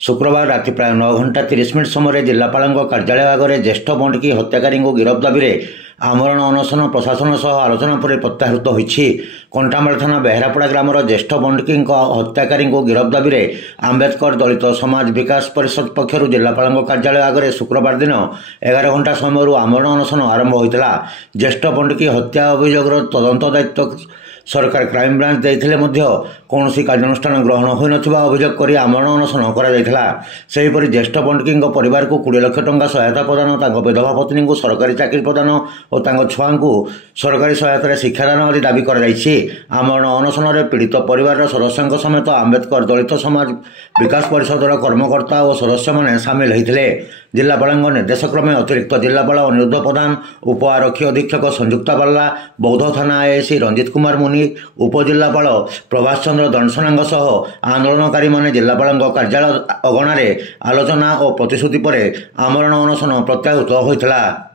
शुक्रवार राति प्राय 9 घंटा 30 मिनिट समय जिलापाल कार्यालय आगे ज्येष्ठ बंडकी हत्याकारी गिरफ दाबी में आमरण अनशन प्रशासन सह आलोचना पर प्रत्याहृत होती। कंटामाल थाना बेहरापड़ा ग्रामर ज्येष्ठ बंडकी हत्याकारी गिरफ दाबी में आंबेडकर दलित समाज विकास परिषद पक्षर जिलापाल कार्यालय आगे शुक्रवार दिन 11 घंटा समय आमरण अनशन आरंभ होता। ज्येष्ठ बंडकी हत्या अभियोग तदंत दायित्व सरकार क्राइमब्रांच देइथिले मध्य कौनसी कार्यानुष्ठान ग्रहण हो नथिबा अभियोग करी आमरण अनशन करा जायथिला। सेहिपरि ज्येष्ठ बंडकी परिवार को 20 लाख टंका सहायता प्रदान, तांको विधवा पत्नी को सरकारी चाकरी प्रदान और तांको छुआ को सरकारी सहायता शिक्षादान आदि दाबी करा जायछि। आमरण अनशन रे पीड़ित परिवार सदस्यों समेत आंबेडकर दलित समाज विकास परिषदर कर्मकर्ता और सदस्य माने सामिल होइथिले। जिलापाल निर्देशक्रमे अतिरिक्त जिलापाल अनिरुद्ध प्रधान, उप आरक्षी अधीक्षक संयुक्ता बाल्ला, बौद्ध थाना आईआईसी रंजित कुमार मुनि, उपजिलापाल प्रभाष चंद्र दंडसनांग सह आंदोलनकारी माने जिलापाल कार्यालय अगणार आलोचना और प्रतिश्रुति पर आमरण अनशन प्रत्याहृत होता।